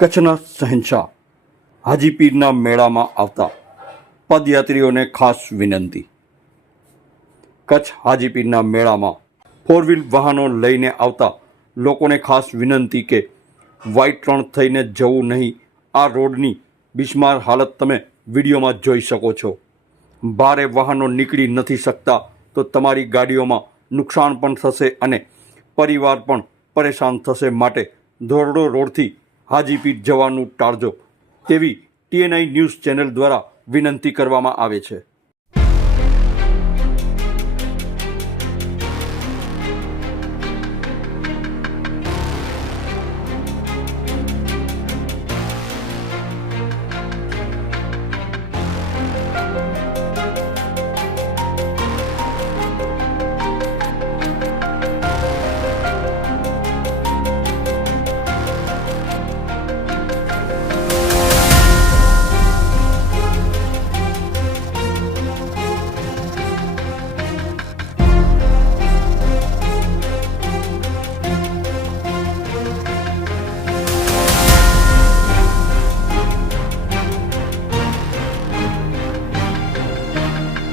કચ્છના શહેનશાહ હાજીપીરના મેળામાં આવતા પદયાત્રીઓને ખાસ વિનંતી। કચ્છ હાજીપીરના મેળામાં ફોર વ્હીલ વાહનો લઈને આવતા લોકોને ખાસ વિનંતી કે વ્હાઇટ રણ થઈને જવું નહીં। આ રોડની બિસ્માર હાલત તમે વિડીયોમાં જોઈ શકો છો। ભારે વાહનો નીકળી નથી શકતા તો તમારી ગાડીઓમાં નુકસાન પણ થશે અને પરિવાર પણ પરેશાન થશે। માટે ધોરડો રોડથી હાજીપીર જવાનું ટાળજો તેવી TNI ન્યૂઝ ચેનલ દ્વારા વિનંતી કરવામાં આવે છે।